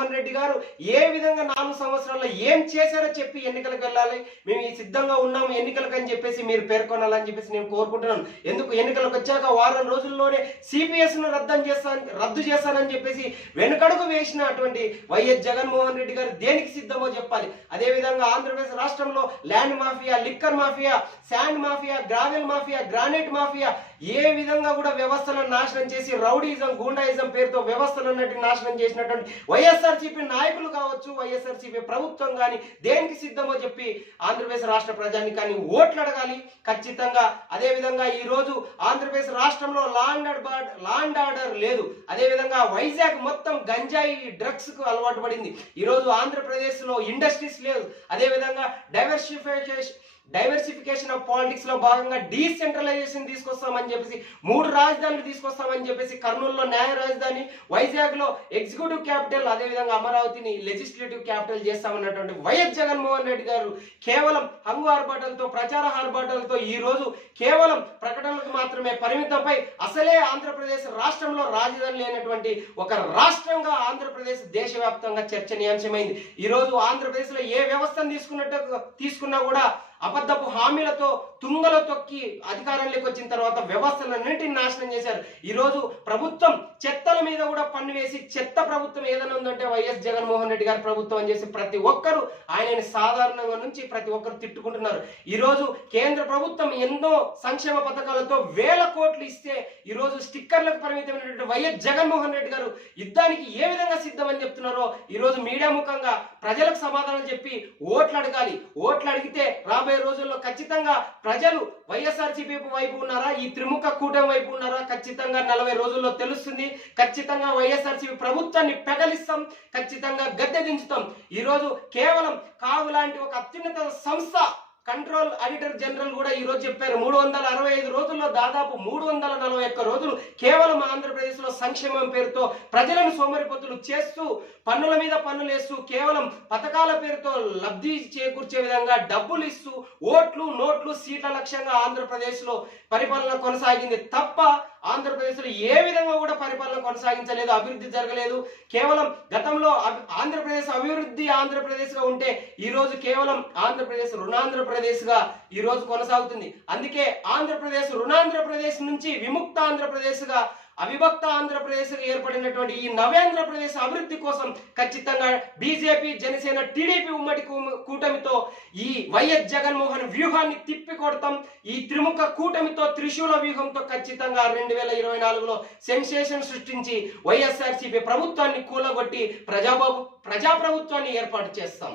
జగన్మోహన్ రెడ్డి గారు ఏ విధంగా నాలుగు సంవత్సరాల్లో ఏం చేశారో చెప్పి ఎన్నికలకు వెళ్ళాలి. మేము ఈ సిద్ధంగా ఉన్నాము ఎన్నికలకు అని చెప్పేసి మీరు పేర్కొనాలని చెప్పేసి నేను కోరుకుంటున్నాను. ఎందుకు ఎన్నికలకు వచ్చాక వారం రోజుల్లోనే సిపిఎస్ను రద్దు చేస్తాను రద్దు చేస్తానని చెప్పేసి వెనుకడుగు వేసిన అటువంటి వైఎస్ జగన్మోహన్ రెడ్డి గారు దేనికి సిద్ధమో చెప్పాలి. అదే విధంగా ఆంధ్రప్రదేశ్ రాష్ట్రంలో land mafia liquor mafia sand mafia gravel mafia granite mafia ఏ విధంగా కూడా వ్యవస్థలను నాశనం చేసి రౌడీజం గూండాయిజం పేరుతో వ్యవస్థలన్నిటిని నాశనం చేసినటువంటి వైఎస్ఆర్సీపీ నాయకులు కావచ్చు వైఎస్ఆర్సీపీ ప్రభుత్వం కానీ దేనికి సిద్ధమో చెప్పి ఆంధ్రప్రదేశ్ రాష్ట్ర ప్రజాన్ని కానీ ఓట్లు అడగాలి ఖచ్చితంగా అదేవిధంగా ఈరోజు ఈ రోజు ఆంధ్రప్రదేశ్ రాష్ట్రంలో లాండ్ లాండ్ ఆర్డర్ లేదు. అదే విధంగా వైజాగ్ మొత్తం గంజాయి డ్రగ్స్కు అలవాటు పడింది. ఈ రోజు ఇండస్ట్రీస్ లేదు. అదే విధంగా డైవర్సిఫికేషన్ ఆఫ్ పాలిటిక్స్లో భాగంగా డీసెంట్రలైజేషన్ తీసుకొస్తామని చెప్పేసి మూడు రాజధానులు తీసుకొస్తామని చెప్పేసి కర్నూలులో న్యాయ రాజధాని వైజాగ్లో ఎగ్జిక్యూటివ్ క్యాపిటల్ అదేవిధంగా అమరావతిని లెజిస్లేటివ్ క్యాపిటల్ చేస్తామన్నటువంటి వైఎస్ జగన్మోహన్ రెడ్డి గారు కేవలం హంగు ఆర్భాటాలతో ప్రచార ఆర్భాటాలతో ఈ రోజు కేవలం ప్రకటనలకు మాత్రమే పరిమితంపై అసలే ఆంధ్రప్రదేశ్ రాష్ట్రంలో రాజధాని లేనటువంటి ఒక రాష్ట్రంగా ఆంధ్రప్రదేశ్ దేశవ్యాప్తంగా చర్చనీయాంశమైంది. ఈ రోజు ఆంధ్రప్రదేశ్లో ఏ వ్యవస్థను తీసుకున్నట్టు తీసుకున్నా కూడా అబద్ధపు హామీలతో తుంగలో తొక్కి అధికారంలోకి వచ్చిన తర్వాత వ్యవస్థలన్నింటినీ నాశనం చేశారు. ఈరోజు ప్రభుత్వం చెత్తల మీద కూడా పన్ను వేసి చెత్త ప్రభుత్వం ఏదైనా ఉందంటే వైఎస్ జగన్మోహన్ రెడ్డి గారి ప్రభుత్వం అని చేసి ప్రతి ఒక్కరు ఆయనని సాధారణంగా నుంచి ప్రతి ఒక్కరు తిట్టుకుంటున్నారు. ఈరోజు కేంద్ర ప్రభుత్వం ఎన్నో సంక్షేమ పథకాలతో వేల కోట్లు ఇస్తే ఈరోజు స్టిక్కర్లకు పరిమితమైనటువంటి వైఎస్ జగన్మోహన్ రెడ్డి గారు యుద్ధానికి ఏ విధంగా సిద్ధమని చెప్తున్నారో ఈరోజు మీడియా ముఖంగా ప్రజలకు సమాధానం చెప్పి ఓట్లు అడగాలి. ఓట్లు అడిగితే రాబోయే రోజుల్లో ఖచ్చితంగా ప్రజలు వైఎస్ఆర్సీపీ వైపు ఉన్నారా? ఈ త్రిముఖ కూటమి వైపు ఉన్నారా? ఖచ్చితంగా నలభై రోజుల్లో తెలుస్తుంది. ఖచ్చితంగా వైఎస్ఆర్సీపీ ప్రభుత్వాన్ని పెగలిస్తాం. ఖచ్చితంగా గద్దె దించుతాం. ఈ రోజు కేవలం కావు లాంటి ఒక అత్యున్నత సంస్థ కంట్రోల్ ఆడిటర్ జనరల్ కూడా ఈ రోజు చెప్పారు. మూడు వందల అరవై ఐదు రోజుల్లో దాదాపు మూడు వందల నలభై ఒక్క రోజులు కేవలం ఆంధ్రప్రదేశ్లో సంక్షేమం పేరుతో ప్రజలను సోమరిపోతులు చేస్తూ పన్నుల మీద పన్నులు వేస్తూ కేవలం పథకాల పేరుతో లబ్ధి చేకూర్చే విధంగా డబ్బులు ఇస్తూ ఓట్లు నోట్లు సీట్ల లక్ష్యంగా ఆంధ్రప్రదేశ్లో పరిపాలన కొనసాగింది తప్ప ఆంధ్రప్రదేశ్లో ఏ విధంగా కూడా పరిపాలన కొనసాగించలేదు అభివృద్ధి జరగలేదు. కేవలం గతంలో ఆంధ్రప్రదేశ్ అభివృద్ధి ఆంధ్రప్రదేశ్గా ఉంటే ఈరోజు కేవలం ఆంధ్రప్రదేశ్ రుణాంధ్రప్రదేశ్గా ఈరోజు ఈ రోజు కొనసాగుతుంది. అందుకే ఆంధ్రప్రదేశ్ రుణాంధ్రప్రదేశ్ నుంచి విముక్త ఆంధ్రప్రదేశ్గా అవిభక్త ఆంధ్రప్రదేశ్ ఏర్పడినటువంటి ఈ నవ్యాంధ్రప్రదేశ్ అభివృద్ధి కోసం ఖచ్చితంగా బీజేపీ జనసేన టీడీపీ ఉమ్మడి కూటమితో ఈ వైఎస్ జగన్మోహన్ వ్యూహాన్ని తిప్పి కొడతాం ఈ త్రిముఖ కూటమితో త్రిశూల వ్యూహంతో ఖచ్చితంగా రెండు వేల ఇరవై నాలుగులో సెన్సేషన్ సృష్టించి వైఎస్ఆర్సీపీ ప్రభుత్వాన్ని కూలగొట్టి ప్రజాబాబు ప్రజాప్రభుత్వాన్ని ఏర్పాటు చేస్తాం.